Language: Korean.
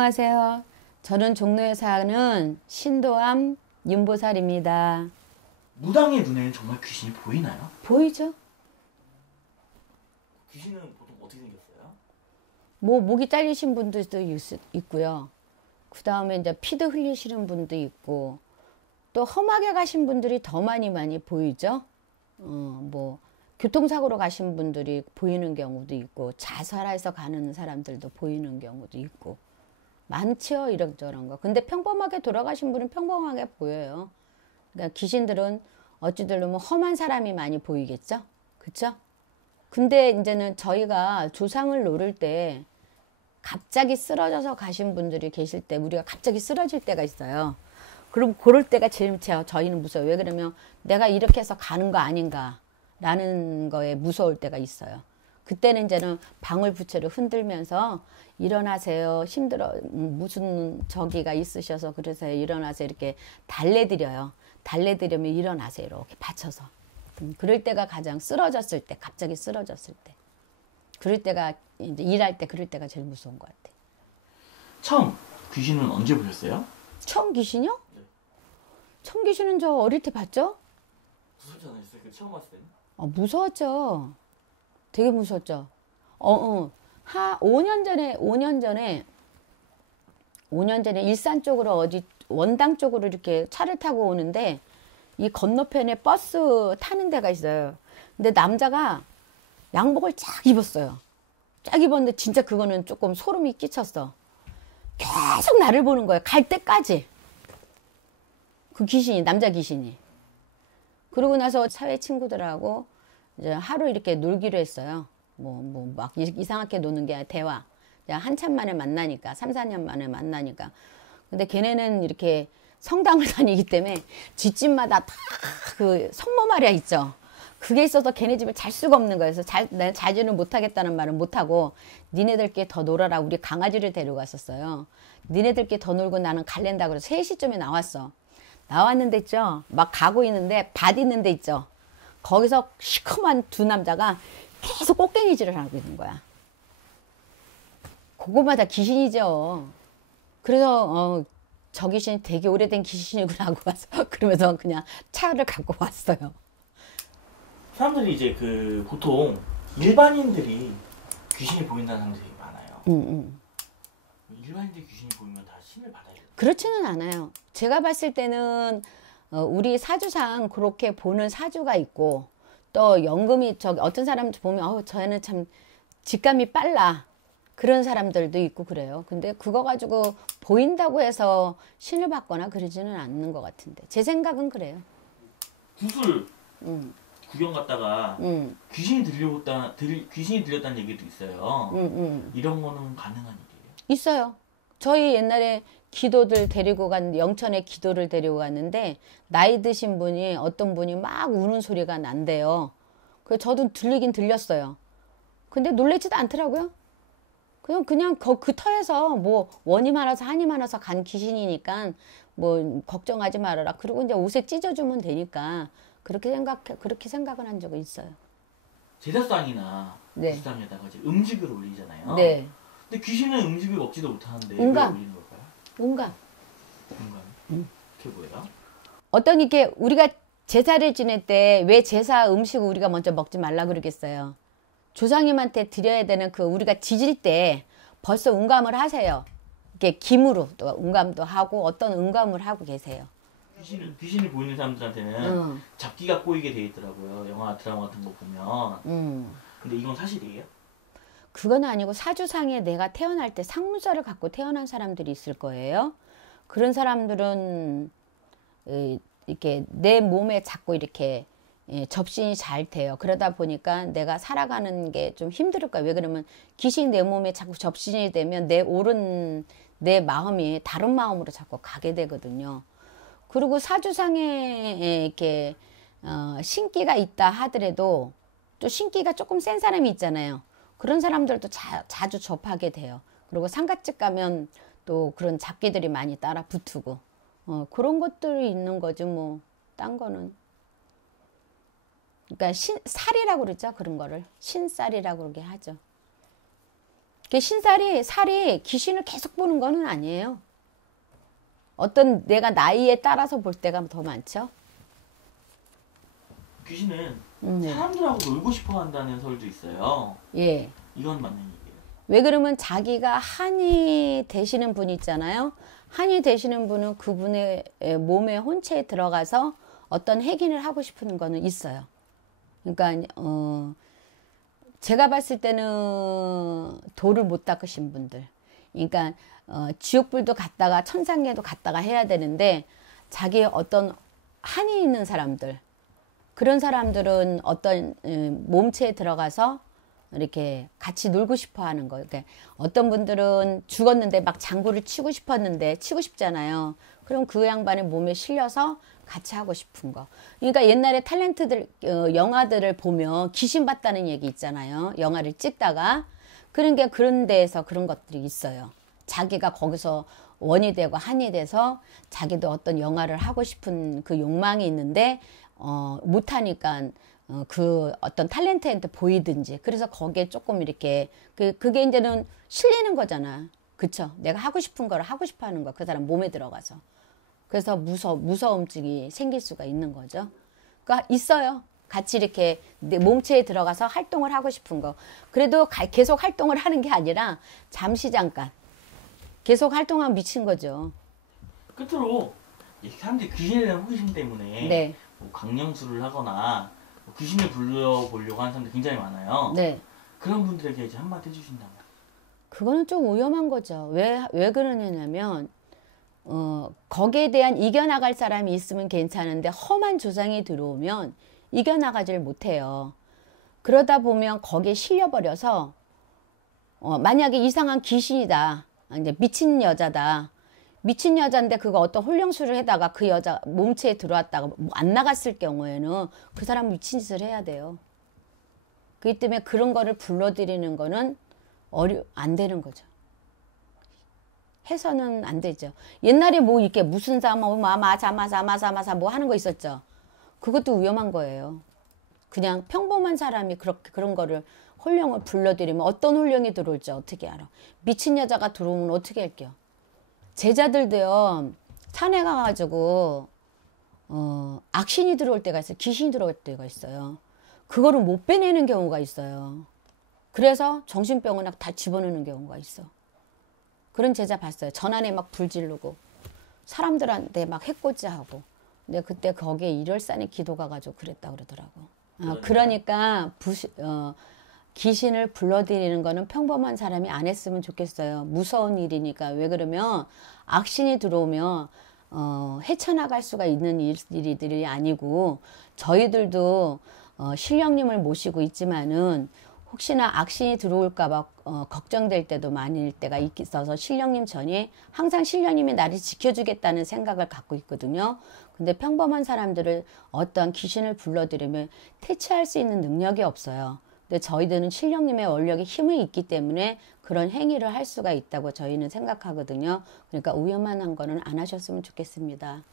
안녕하세요. 저는 종로에 사는 신도암 윤보살입니다. 무당의 눈에는 정말 귀신이 보이나요? 보이죠? 귀신은 보통 어떻게 생겼어요? 뭐 목이 잘리신 분들도 있고요. 그 다음에 이제 피도 흘리시는 분도 있고, 또 험하게 가신 분들이 더 많이 보이죠. 뭐 교통사고로 가신 분들이 보이는 경우도 있고, 자살해서 가는 사람들도 보이는 경우도 있고 많죠, 이런저런 거. 근데 평범하게 돌아가신 분은 평범하게 보여요. 그러니까 귀신들은 어찌들 보면 험한 사람이 많이 보이겠죠, 그쵸? 근데 이제는 저희가 조상을 노릴 때 갑자기 쓰러져서 가신 분들이 계실 때, 우리가 갑자기 쓰러질 때가 있어요. 그럼 그럴 때가 제일 저희는 무서워요. 왜 그러면 내가 이렇게 해서 가는 거 아닌가 라는 거에 무서울 때가 있어요. 그때는 이제는 방울부채를 흔들면서 일어나세요, 힘들어, 무슨 저기가 있으셔서 그러세요, 일어나세요, 이렇게 달래드려요. 달래드리면 일어나세요, 이렇게 받쳐서. 그럴 때가 가장 쓰러졌을 때, 갑자기 쓰러졌을 때, 그럴 때가 이제 일할 때, 그럴 때가 제일 무서운 것 같아요. 처음 귀신은 언제 보셨어요? 처음 귀신이요? 네. 처음 귀신은 저 어릴 때 봤죠? 무섭지 않았어요? 처음 봤을 때는? 무서웠죠. 되게 무서웠죠. 5년 전에 일산 쪽으로 어디 원당 쪽으로 이렇게 차를 타고 오는데, 이 건너편에 버스 타는 데가 있어요. 근데 남자가 양복을 쫙 입었어요. 쫙 입었는데 진짜 그거는 조금 소름이 끼쳤어. 계속 나를 보는 거예요. 갈 때까지. 그 귀신이, 남자 귀신이. 그러고 나서 사회 친구들하고 이제 하루 이렇게 놀기로 했어요. 막 이상하게 노는 게 아니라 대화. 한참 만에 만나니까, 3, 4년 만에 만나니까. 근데 걔네는 이렇게 성당을 다니기 때문에 뒷집마다 다 그 성모마리아 있죠. 그게 있어서 걔네 집에 잘 수가 없는 거예요. 그래서 내가 자주는 못하겠다는 말은 못하고, 니네들끼리 더 놀아라. 우리 강아지를 데려갔었어요. 니네들끼리 더 놀고 나는 갈랜다 그래서 3시쯤에 나왔어. 나왔는데 있죠, 막 가고 있는데 밭 있는 데 있죠, 거기서 시커먼 두 남자가 계속 꽃갱이질을 하고 있는 거야. 그거마다 귀신이죠. 그래서 저 귀신이 되게 오래된 귀신이구나 하고 와서 그러면서 그냥 차를 갖고 왔어요. 사람들이 이제 보통 일반인들이 귀신이 보인다는 사람들이 많아요. 일반인들이 귀신이 보이면 다 신을 받아야 돼요? 그렇지는 않아요. 제가 봤을 때는 우리 사주상 그렇게 보는 사주가 있고, 또 연금이 어떤 사람 보면 저 애는 참 직감이 빨라, 그런 사람들도 있고 그래요. 근데 그거 가지고 보인다고 해서 신을 받거나 그러지는 않는 것 같은데, 제 생각은 그래요. 구슬 구경 갔다가 귀신이 들렸다는 얘기도 있어요. 이런 거는 가능한 일이에요? 있어요. 저희 옛날에 기도들 데리고 영천에 기도를 데리고 갔는데, 나이 드신 분이, 어떤 분이 막 우는 소리가 난대요. 그래서 저도 들리긴 들렸어요. 근데 놀래지도 않더라고요. 그냥 그 터에서 뭐 원이 많아서 한이 많아서 간 귀신이니까 뭐 걱정하지 말아라. 그리고 이제 옷에 찢어주면 되니까 그렇게 생각은 한 적은 있어요. 제사상이나 네. 무상에다가 이제 음식을 올리잖아요. 네. 근데 귀신은 음식을 먹지도 못하는데 온갖. 왜 올리는 걸까요? 온갖. 그게 뭐예요? 어떤 이게 우리가 제사를 지낼 때 왜 제사 음식을 우리가 먼저 먹지 말라 그러겠어요. 조상님한테 드려야 되는 우리가 지질 때 벌써 운감을 하세요. 이렇게 김으로 또 운감도 하고, 어떤 운감을 하고 계세요. 귀신이 보이는 사람들한테는 잡기가 꼬이게 돼 있더라고요. 영화 드라마 같은 거 보면. 근데 이건 사실이에요? 그건 아니고, 사주상에 내가 태어날 때 상문자를 갖고 태어난 사람들이 있을 거예요. 그런 사람들은 이렇게 내 몸에 자꾸 이렇게 접신이 잘 돼요. 그러다 보니까 내가 살아가는 게 좀 힘들 거예요. 왜 그러면 귀신이 내 몸에 자꾸 접신이 되면 내 마음이 다른 마음으로 자꾸 가게 되거든요. 그리고 사주상에 이렇게 신기가 있다 하더라도, 또 신기가 조금 센 사람이 있잖아요. 그런 사람들도 자주 접하게 돼요. 그리고 상갓집 가면 또 그런 잡기들이 많이 따라 붙고, 그런 것들이 있는 거지 뭐. 딴 거는. 그러니까 살이라고 그러죠. 그런 거를 신살이라고 그러게 하죠. 살이 귀신을 계속 보는 거는 아니에요. 어떤 내가 나이에 따라서 볼 때가 더 많죠. 귀신은 사람들하고 놀고 싶어 한다는 설도 있어요. 예. 이건 맞는 얘기예요. 왜 그러면 자기가 한이 되시는 분 있잖아요. 한이 되시는 분은 그분의 몸의 혼체에 들어가서 어떤 행위를 하고 싶은 거는 있어요. 그러니까 제가 봤을 때는 도를 못 닦으신 분들, 그러니까 지옥불도 갔다가 천상계도 갔다가 해야 되는데 자기 어떤 한이 있는 사람들, 그런 사람들은 어떤 몸체에 들어가서 이렇게 같이 놀고 싶어 하는 거예요. 그러니까 어떤 분들은 죽었는데 막 장구를 치고 싶었는데 치고 싶잖아요. 그럼 그 양반의 몸에 실려서 같이 하고 싶은 거. 그러니까 옛날에 탤런트들 영화들을 보면 귀신 봤다는 얘기 있잖아요. 영화를 찍다가 그런 데에서 그런 것들이 있어요. 자기가 거기서 원이 되고 한이 돼서 자기도 어떤 영화를 하고 싶은 그 욕망이 있는데 못하니까 그 어떤 탤런트한테 보이든지 그래서 거기에 조금 이렇게 그게 이제는 실리는 거잖아. 그쵸? 내가 하고 싶은 거를 하고 싶어 하는 거. 그 사람 몸에 들어가서. 그래서 무서움증이 생길 수가 있는 거죠. 그러니까 있어요. 같이 이렇게 내 몸체에 들어가서 활동을 하고 싶은 거. 그래도 계속 활동을 하는 게 아니라 잠깐 계속 활동하면 미친 거죠. 끝으로 사람들이 귀신에 대한 호기심 때문에 네. 뭐 강령술을 하거나 뭐 귀신을 불러보려고 하는 사람들 굉장히 많아요. 네. 그런 분들에게 이제 한마디 해주신다면? 그거는 좀 위험한 거죠. 왜 그러냐면 거기에 대한 이겨나갈 사람이 있으면 괜찮은데 험한 조상이 들어오면 이겨나가질 못해요. 그러다 보면 거기에 실려버려서 만약에 이상한 귀신이다. 이제 미친 여자다. 미친 여자인데 그거 어떤 홀령술을 해다가 그 여자 몸체에 들어왔다가 안 나갔을 경우에는 그 사람 미친 짓을 해야 돼요. 그렇기 때문에 그런 거를 불러들이는 거는 안 되는 거죠. 해서는 안 되죠. 옛날에 뭐 이렇게 무슨 마사 뭐 하는 거 있었죠. 그것도 위험한 거예요. 그냥 평범한 사람이 그런 거를 홀령을 불러들이면 어떤 홀령이 들어올지 어떻게 알아. 미친 여자가 들어오면 어떻게 할게요. 제자들도요, 산에 가가지고 악신이 들어올 때가 있어요. 귀신이 들어올 때가 있어요. 그거를 못 빼내는 경우가 있어요. 그래서 정신병원에 다 집어넣는 경우가 있어. 그런 제자 봤어요. 전안에 막 불 지르고 사람들한테 막 해코지하고. 근데 그때 거기에 일월산에 기도 가가지고 그랬다 그러더라고. 그러니까 귀신을 불러들이는 거는 평범한 사람이 안 했으면 좋겠어요. 무서운 일이니까. 왜 그러면 악신이 들어오면 헤쳐나갈 수가 있는 일들이 아니고 저희들도 신령님을 모시고 있지만은 혹시나 악신이 들어올까봐 걱정될 때도 많을 때가 있어서 신령님 전에 항상 신령님이 나를 지켜주겠다는 생각을 갖고 있거든요. 근데 평범한 사람들을 어떤 귀신을 불러들이면 퇴치할 수 있는 능력이 없어요. 근데 저희들은 신령님의 원력이 힘이 있기 때문에 그런 행위를 할 수가 있다고 저희는 생각하거든요. 그러니까 위험한 거는 안 하셨으면 좋겠습니다.